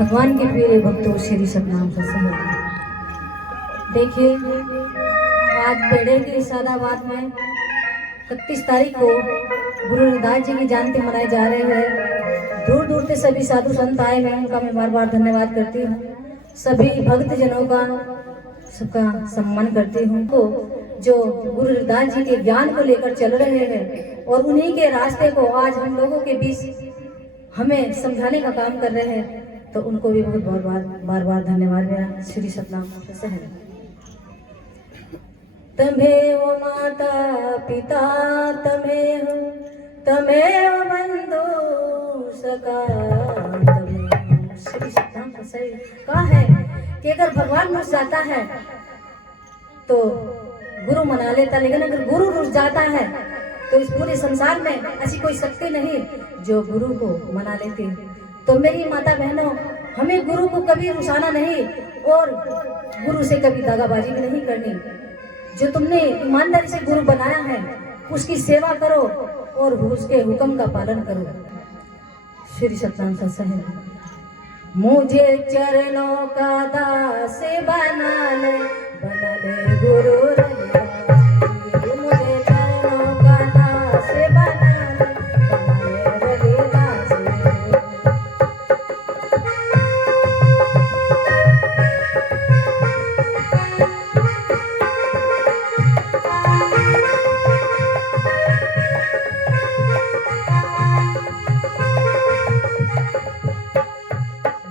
भगवान के प्रिय भक्तों, श्री सतनाम सत्संग। देखिए, आज बेड़े की सादाबाद में 31 तारीख को गुरु रविदास जी की जयंती मनाए जा रहे हैं। दूर दूर से सभी साधु संत आए हैं, उनका मैं बार बार धन्यवाद करती हूँ। सभी भक्त जनों का सबका सम्मान करती हूँ। तो जो गुरु रविदास जी के ज्ञान को लेकर चल रहे हैं और उन्हीं के रास्ते को आज हम लोगों के बीच हमें समझाने का काम कर रहे हैं, तो उनको भी बहुत बार बार धन्यवाद मेरा। श्री सतनाम सत्संग। तमेव माता पिता तमेव तमेव बंधु सखा तमेव। श्री सतनाम सत्संग कहा है कि अगर भगवान रुस जाता है तो गुरु मना लेता, लेकिन अगर गुरु रुस जाता है तो इस पूरे संसार में ऐसी कोई शक्ति नहीं जो गुरु को मना लेती। तो मेरी माता बहनों, हमें गुरु को कभी रुसाना नहीं और गुरु से कभी दागाबाजी भी नहीं करनी। जो तुमने ईमानदारी से गुरु बनाया है उसकी सेवा करो और उसके हुक्म का पालन करो। श्री सतनाम सत्संग। मुझे चरणों का दास बना ले गुरु रविदास जी। मुझे चरणों का दास बना ले रविदास जी।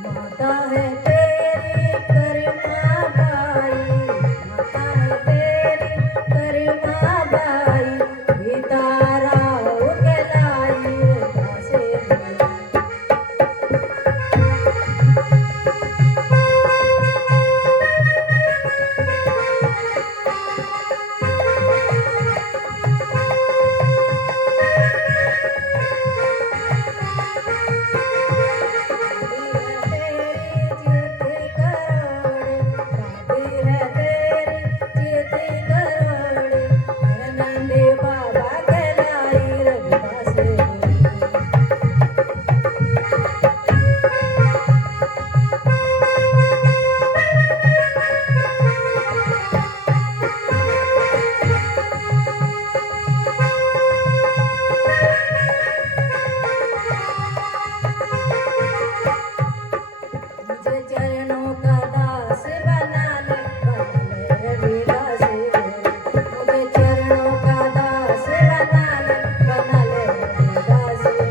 माता है तेरी करमा बाई, माता है तेरी करमा बाई, पिता राव कहलाई दासे जी। चरणों का दास बना ले रविदास जी। मुझे चरणों का दास बना ले रविदास जी।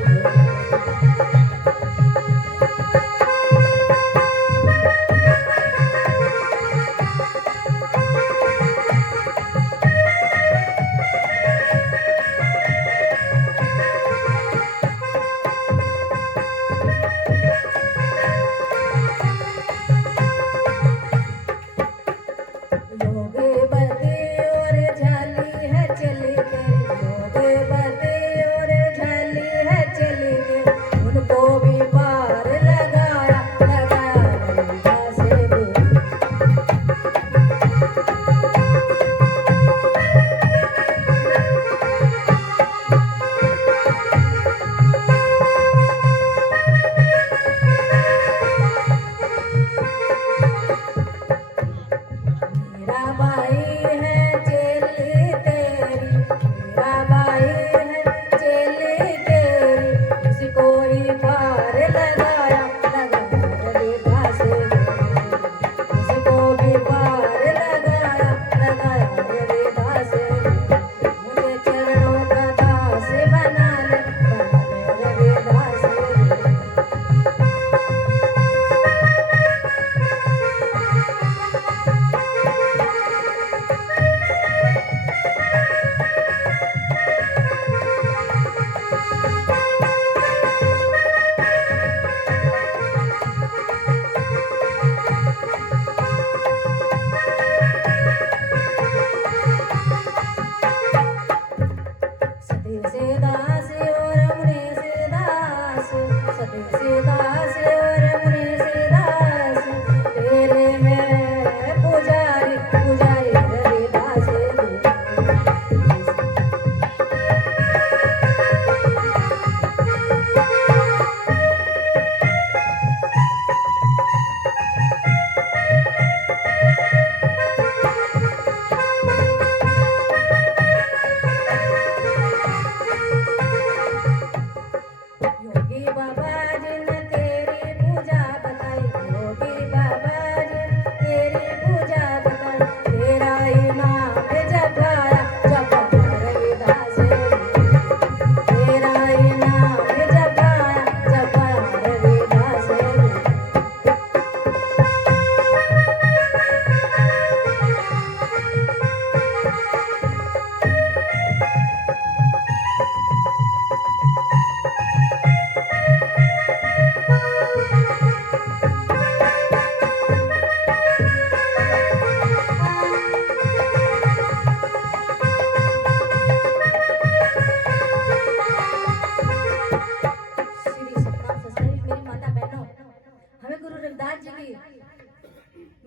जी की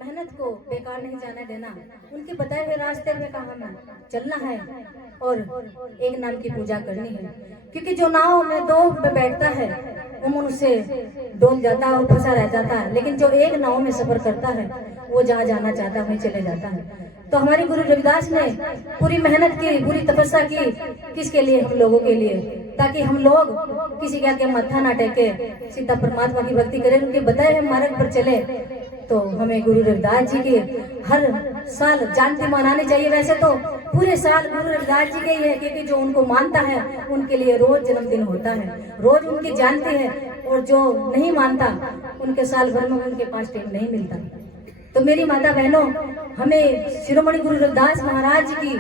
मेहनत को बेकार नहीं जाने देना, उनके बताए हुए रास्ते में कहा हमें चलना है और एक नाम की पूजा करनी है। क्योंकि जो नाव में दो में बैठता है वो मन से डोल जाता है और फंसा रह जाता है, लेकिन जो एक नाव में सफर करता है वो जहाँ जाना चाहता है वहीं चले जाता है। तो हमारे गुरु रविदास ने पूरी मेहनत की, पूरी तपस्या की, किसके लिए? हम लोगों के लिए, ताकि हम लोग किसी के आगे मत्था ना टेके, सीधा परमात्मा की भक्ति करें, उनके बताए हुए मार्ग पर चले। तो हमें गुरु रविदास जी के हर साल जयंती मनानी चाहिए। वैसे तो पूरे साल गुरु रविदास जी के ही है, क्योंकि जो उनको मानता है उनके लिए रोज जन्मदिन होता है, रोज उनकी जयंती है, और जो नहीं मानता उनके साल भर में उनके पास टाइम नहीं मिलता। तो मेरी माता बहनों, हमें शिरोमणि गुरु रविदास महाराज जी की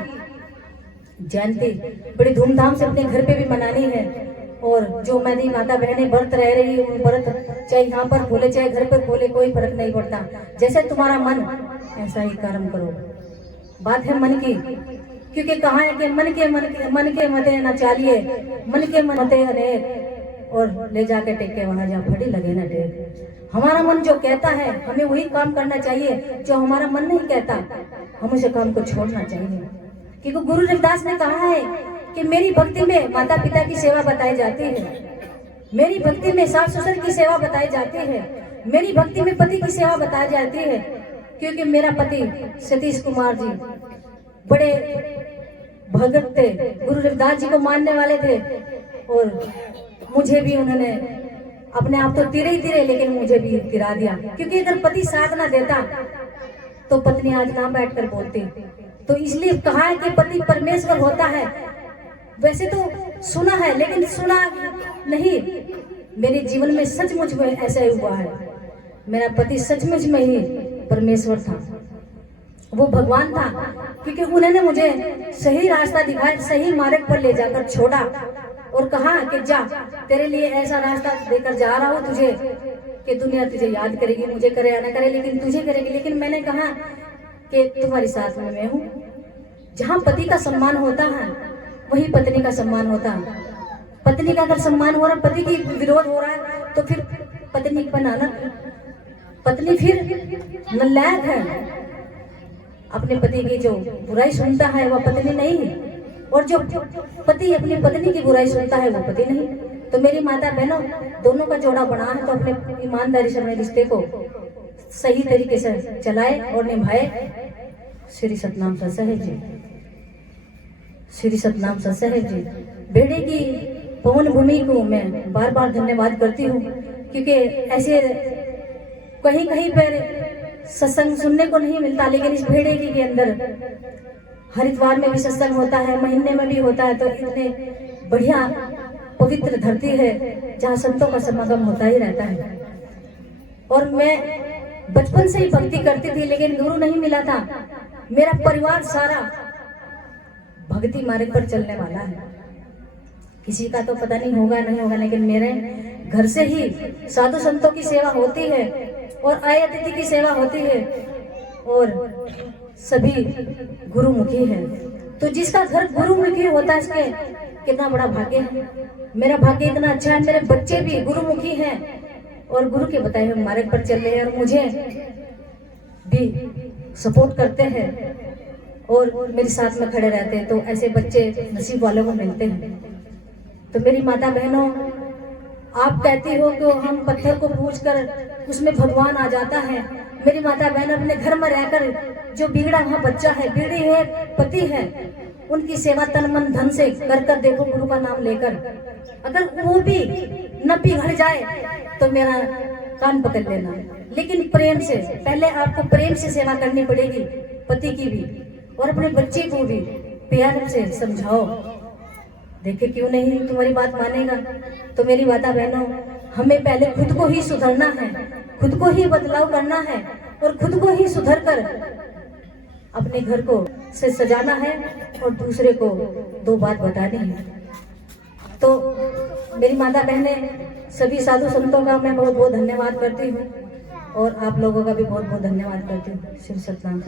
जयंती बड़ी धूमधाम से अपने घर पे भी मनानी है। और जो मेरी माता बहनें व्रत रह रही है, व्रत चाहे यहाँ पर खोले चाहे घर पर खोले, कोई फर्क नहीं पड़ता। जैसे तुम्हारा मन ऐसा ही कर्म करो। बात है मन की, क्योंकि कहा है कि मन के मते न चालिए, मन के मते अनेक, और ले जाके टेके वहां जा फटी लगे ना टेक। हमारा मन जो कहता है हमें वही काम करना चाहिए, जो हमारा मन नहीं कहता हम उसे काम को छोड़ना चाहिए। क्योंकि गुरु रविदास ने कहा है कि मेरी भक्ति में माता पिता की सेवा बताई जाती है, मेरी भक्ति में सास ससुर की सेवा बताई जाती है, मेरी भक्ति में पति की सेवा बताई जाती है। क्योंकि मेरा पति सतीश कुमार जी बड़े भगत थे, गुरु रविदास जी को मानने वाले थे, और मुझे भी उन्होंने अपने आप तो तिरे ही तिरे, लेकिन मुझे भी तिरा दिया। क्योंकि अगर पति साथ ना देता तो पत्नी आज ना बैठकर बोलती। तो इसलिए कहा है कि पति परमेश्वर होता है। वैसे तो सुना है, लेकिन सुना नहीं, मेरे जीवन में सचमुच में ऐसा ही हुआ है। मेरा पति सचमुच में ही परमेश्वर था, वो भगवान था। क्योंकि उन्होंने मुझे सही रास्ता दिखाया, सही मार्ग पर ले जाकर छोड़ा और कहा कि जा, तेरे लिए ऐसा रास्ता देकर जा रहा हूँ तुझे कि दुनिया तुझे याद करेगी, मुझे करे या ना करे लेकिन तुझे करेगी। लेकिन मैंने कहा कि तुम्हारे साथ में मैं हूँ। जहाँ पति का सम्मान होता है वही पत्नी का सम्मान होता है। पत्नी का अगर सम्मान हो रहा है, पति की विरोध हो रहा है, तो फिर पत्नी बनाना, पत्नी फिर नालायक है। अपने पति की जो बुराई सुनता है वह पत्नी नहीं, और जो पति अपनी पत्नी की बुराई सुनता है वो पति नहीं। तो मेरी माता बहनों, दोनों का जोड़ा बना है, तो अपने ईमानदारी से अपने रिश्ते को सही तरीके से चलाए और निभाए। श्री सतनाम सत्सहेब जी, श्री सतनाम सत्सहेब जी। बेड़े की पवन भूमि को मैं बार बार धन्यवाद करती हूँ, क्योंकि ऐसे कहीं कहीं पर सत्संग सुनने को नहीं मिलता, लेकिन इस भेड़ेली के अंदर हरिद्वार में भी सत्संग होता है, महीने में भी होता है। तो इतने बढ़िया पवित्र धरती है जहाँ संतों का समागम होता ही रहता है। और मैं बचपन से ही भक्ति करती थी, लेकिन गुरु नहीं मिला था। मेरा परिवार सारा भक्ति मार्ग पर चलने वाला है। किसी का तो पता नहीं होगा नहीं होगा, लेकिन मेरे घर से ही साधु संतों की सेवा होती है और आए अतिथि की सेवा होती है, और सभी गुरुमुखी है। तो जिसका घर गुरुमुखी होता है, इसके कितना बड़ा भाग्य है। मेरा भाग्य इतना अच्छा है, मेरे बच्चे भी गुरुमुखी हैं और गुरु के बताए हुए मार्ग पर चल रहे हैं, और मुझे भी सपोर्ट करते हैं और मेरे साथ में खड़े रहते हैं। तो ऐसे बच्चे नसीब वालों को मिलते हैं। तो मेरी माता बहनों, आप कहती हो कि हम पत्थर को पूजकर उसमें भगवान आ जाता है। मेरी माता बहन, अपने घर में रहकर जो बिगड़ा हुआ बच्चा है, बिगड़ी है पति है, उनकी सेवा तन मन धन से कर देखो, गुरु का नाम लेकर। अगर वो भी न पिघल जाए तो मेरा कान पकड़ लेना, लेकिन प्रेम से, पहले आपको प्रेम से सेवा करनी पड़ेगी, पति की भी और अपने बच्चे को भी प्यार से समझाओ। देखे क्यों नहीं तुम्हारी बात मानेगा। तो मेरी माता बहनों, हमें पहले खुद को ही सुधरना है, खुद को ही बदलाव करना है और खुद को ही सुधर कर अपने घर को से सजाना है और दूसरे को दो बात बतानी है। तो मेरी माता बहनें, सभी साधु संतों का मैं बहुत बहुत धन्यवाद करती हूँ और आप लोगों का भी बहुत बहुत धन्यवाद करती हूँ। श्री सतनाम।